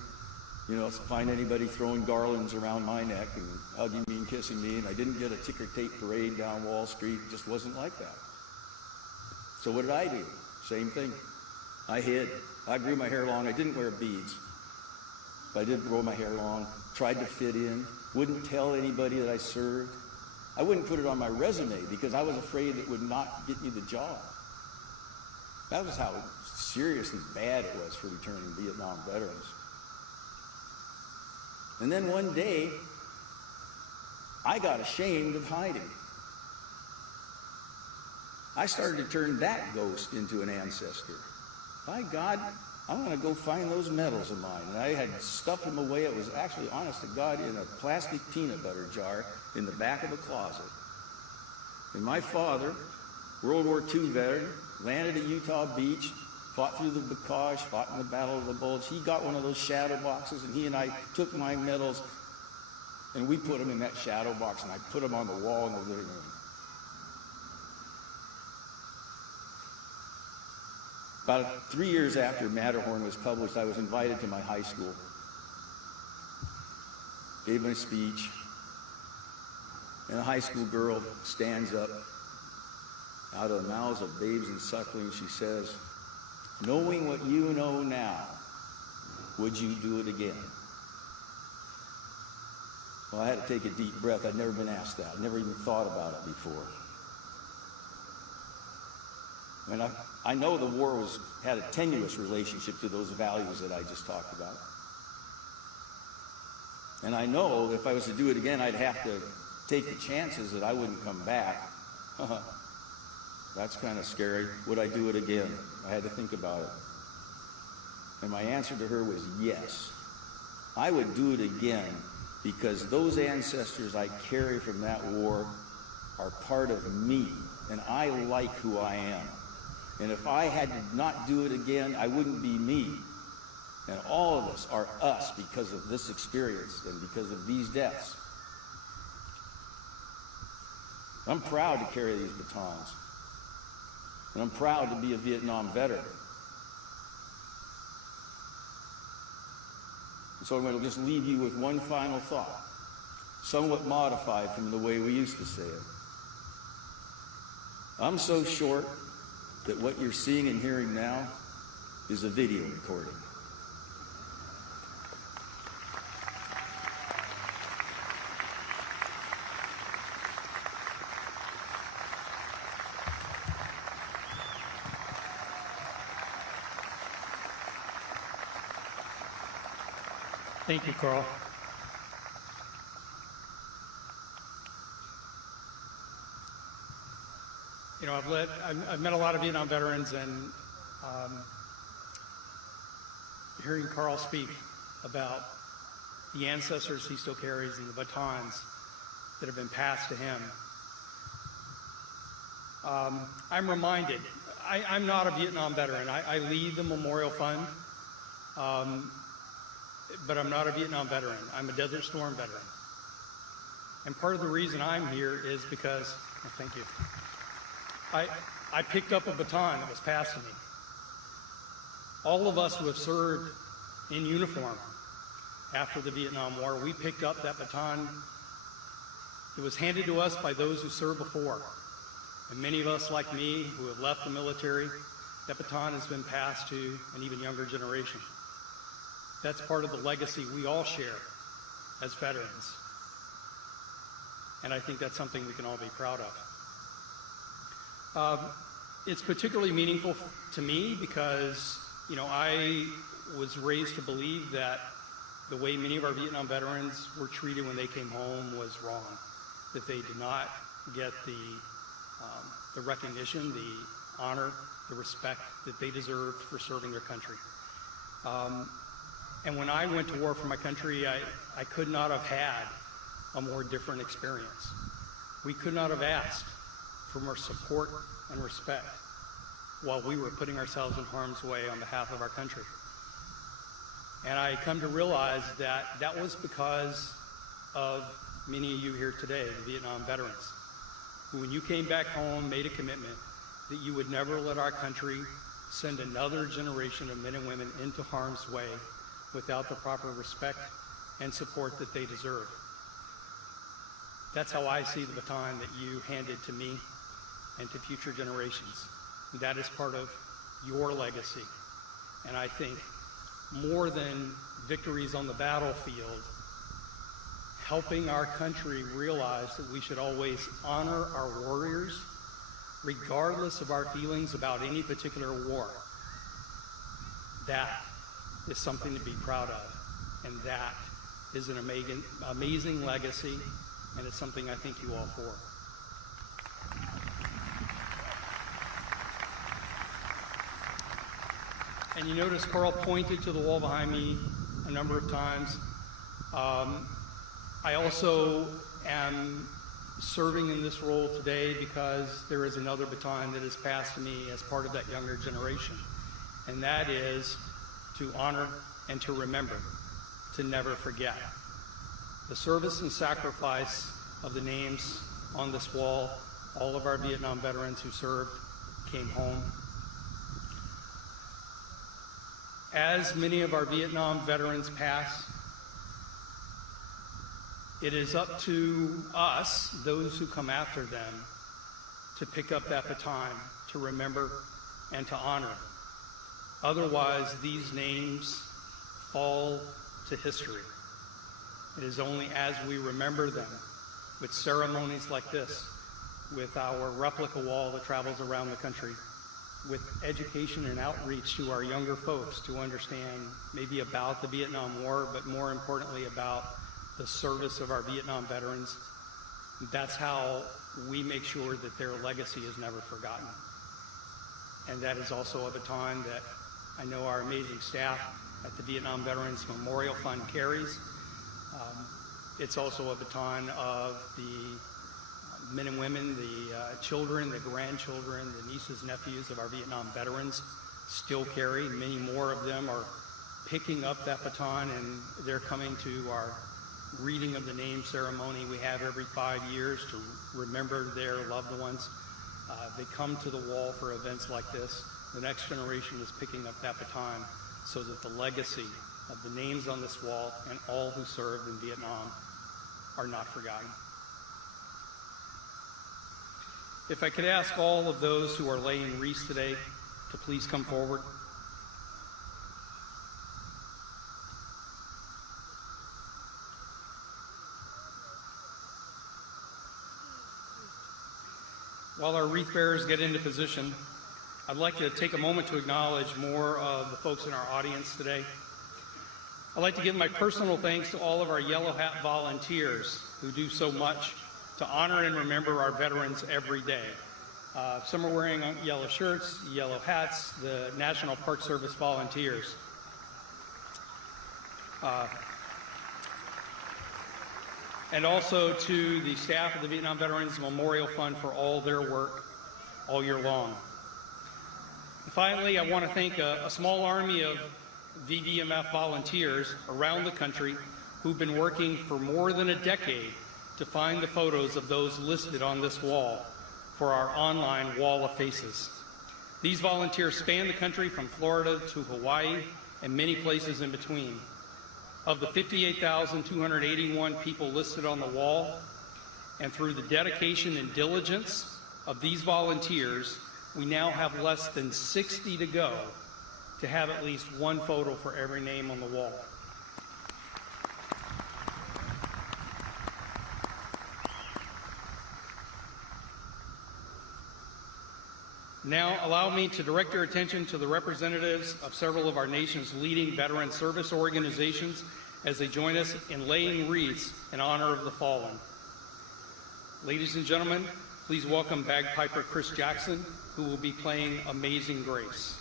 find anybody throwing garlands around my neck and hugging me and kissing me, and I didn't get a ticker tape parade down Wall Street. It just wasn't like that. So what did I do? Same thing. I hid. I grew my hair long. I didn't wear beads. But I did grow my hair long. Tried to fit in. Wouldn't tell anybody that I served. I wouldn't put it on my resume because I was afraid it would not get me the job. That was how seriously bad it was for returning Vietnam veterans. And then one day, I got ashamed of hiding. I started to turn that ghost into an ancestor. By God, I want to go find those medals of mine. And I had stuffed them away. It was actually, honest to God, in a plastic peanut butter jar in the back of a closet. And my father, World War II veteran, landed at Utah Beach, fought through the Bocage, fought in the Battle of the Bulge. He got one of those shadow boxes, and he and I took my medals, and we put them in that shadow box, and I put them on the wall in the living room. About 3 years after Matterhorn was published, I was invited to my high school. Gave my speech, and a high school girl stands up. Out of the mouths of babes and sucklings, she says, "Knowing what you know now, would you do it again?" Well, I had to take a deep breath. I'd never been asked that. I'd never even thought about it before. And I know the war had a tenuous relationship to those values that I just talked about. And I know that if I was to do it again, I'd have to take the chances that I wouldn't come back. That's kind of scary. Would I do it again? I had to think about it. And my answer to her was yes. I would do it again because those ancestors I carry from that war are part of me, and I like who I am. And if I had to not do it again, I wouldn't be me. And all of us are us because of this experience and because of these deaths. I'm proud to carry these batons. And I'm proud to be a Vietnam veteran. So I'm going to just leave you with one final thought, somewhat modified from the way we used to say it. I'm so short that what you're seeing and hearing now is a video recording. Thank you, Karl. You know, I've met a lot of Vietnam veterans, and hearing Karl speak about the ancestors he still carries and the batons that have been passed to him, I'm reminded, I'm not a Vietnam veteran. I lead the Memorial Fund, but I'm not a Vietnam veteran. I'm a Desert Storm veteran. And part of the reason I'm here is because, oh, thank you, I picked up a baton that was passed to me. All of us who have served in uniform after the Vietnam War, we picked up that baton. It was handed to us by those who served before. And many of us, like me, who have left the military, that baton has been passed to an even younger generation. That's part of the legacy we all share as veterans. And I think that's something we can all be proud of. It's particularly meaningful to me because, you know, I was raised to believe that the way many of our Vietnam veterans were treated when they came home was wrong, that they did not get the recognition, the honor, the respect that they deserved for serving their country. And when I went to war for my country, I could not have had a more different experience. We could not have asked for more support and respect while we were putting ourselves in harm's way on behalf of our country. And I come to realize that that was because of many of you here today, the Vietnam veterans, who when you came back home made a commitment that you would never let our country send another generation of men and women into harm's way without the proper respect and support that they deserve. That's how I see the baton that you handed to me and to future generations. That is part of your legacy. And I think more than victories on the battlefield, helping our country realize that we should always honor our warriors, regardless of our feelings about any particular war. That is something to be proud of, and that is an amazing legacy, and it's something I thank you all for. And you notice Karl pointed to the wall behind me a number of times. I also am serving in this role today because there is another baton that is passed to me as part of that younger generation, and that is to honor and to remember, to never forget. The service and sacrifice of the names on this wall, all of our Vietnam veterans who served, came home. As many of our Vietnam veterans pass, it is up to us, those who come after them, to pick up that baton, to remember and to honor. Otherwise, these names fall to history. It is only as we remember them with ceremonies like this, with our replica wall that travels around the country, with education and outreach to our younger folks to understand maybe about the Vietnam War, but more importantly about the service of our Vietnam veterans. That's how we make sure that their legacy is never forgotten. And that is also a baton that I know our amazing staff at the Vietnam Veterans Memorial Fund carries. It's also a baton of the men and women, the children, the grandchildren, the nieces, nephews of our Vietnam veterans still carry. Many more of them are picking up that baton, and they're coming to our reading of the name ceremony we have every 5 years to remember their loved ones. They come to the wall for events like this. The next generation is picking up that baton so that the legacy of the names on this wall and all who served in Vietnam are not forgotten. If I could ask all of those who are laying wreaths today to please come forward. While our wreath bearers get into position, I'd like to take a moment to acknowledge more of the folks in our audience today. I'd like to give my personal thanks to all of our Yellow Hat volunteers who do so much to honor and remember our veterans every day. Some are wearing yellow shirts, yellow hats, the National Park Service volunteers. And also to the staff of the Vietnam Veterans Memorial Fund for all their work all year long. And finally, I want to thank a small army of VVMF volunteers around the country who've been working for more than a decade to find the photos of those listed on this wall for our online Wall of Faces. These volunteers span the country from Florida to Hawaii and many places in between. Of the 58,281 people listed on the wall, and through the dedication and diligence of these volunteers, we now have less than 60 to go to have at least one photo for every name on the wall. Now, allow me to direct your attention to the representatives of several of our nation's leading veteran service organizations as they join us in laying wreaths in honor of the fallen. Ladies and gentlemen, please welcome bagpiper Chris Jackson, who will be playing Amazing Grace.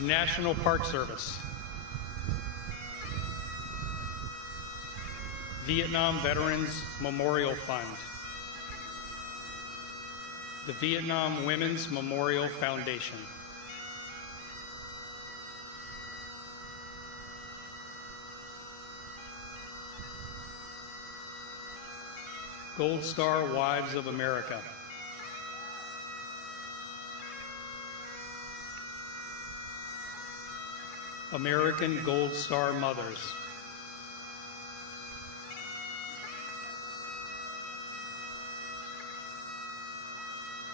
The National Park Service. Vietnam Veterans Memorial Fund. The Vietnam Women's Memorial Foundation. Gold Star Wives of America. American Gold Star Mothers.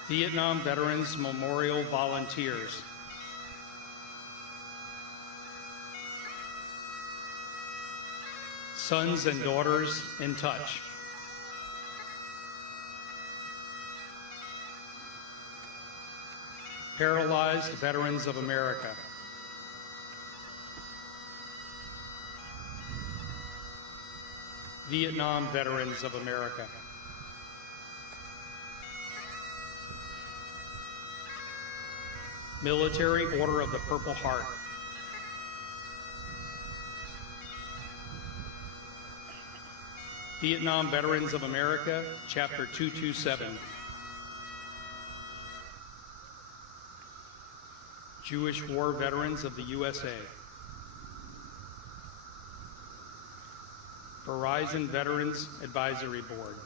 Vietnam Veterans Memorial Volunteers. Sons and Daughters in Touch. Paralyzed Veterans of America. Vietnam Veterans of America. Military Order of the Purple Heart. Vietnam Veterans of America, Chapter 227. Jewish War Veterans of the USA. Verizon Veterans Advisory Board.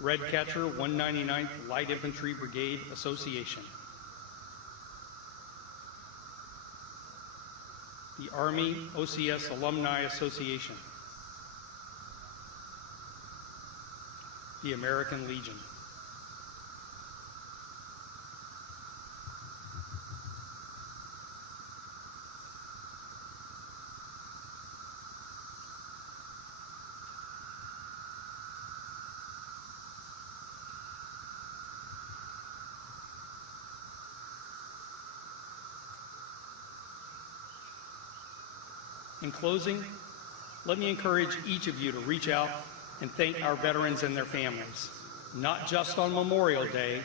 Redcatcher 199th Light Infantry Brigade Association. The Army OCS Alumni Association. The American Legion. In closing, let me encourage each of you to reach out and thank our veterans and their families, not just on Memorial Day,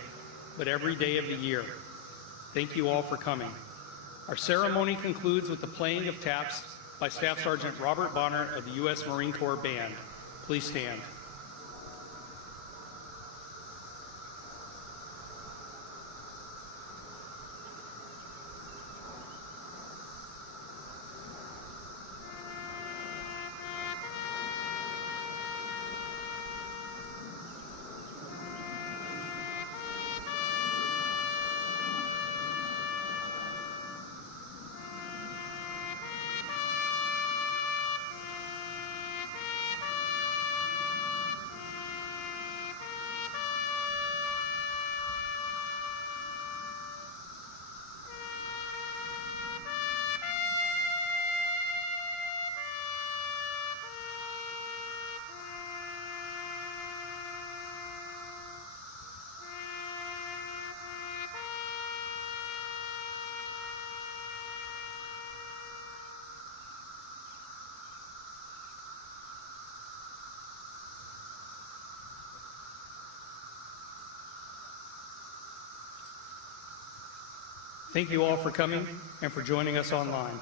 but every day of the year. Thank you all for coming. Our ceremony concludes with the playing of taps by Staff Sergeant Robert Bonner of the U.S. Marine Corps Band. Please stand. Thank you all for coming and for joining us online.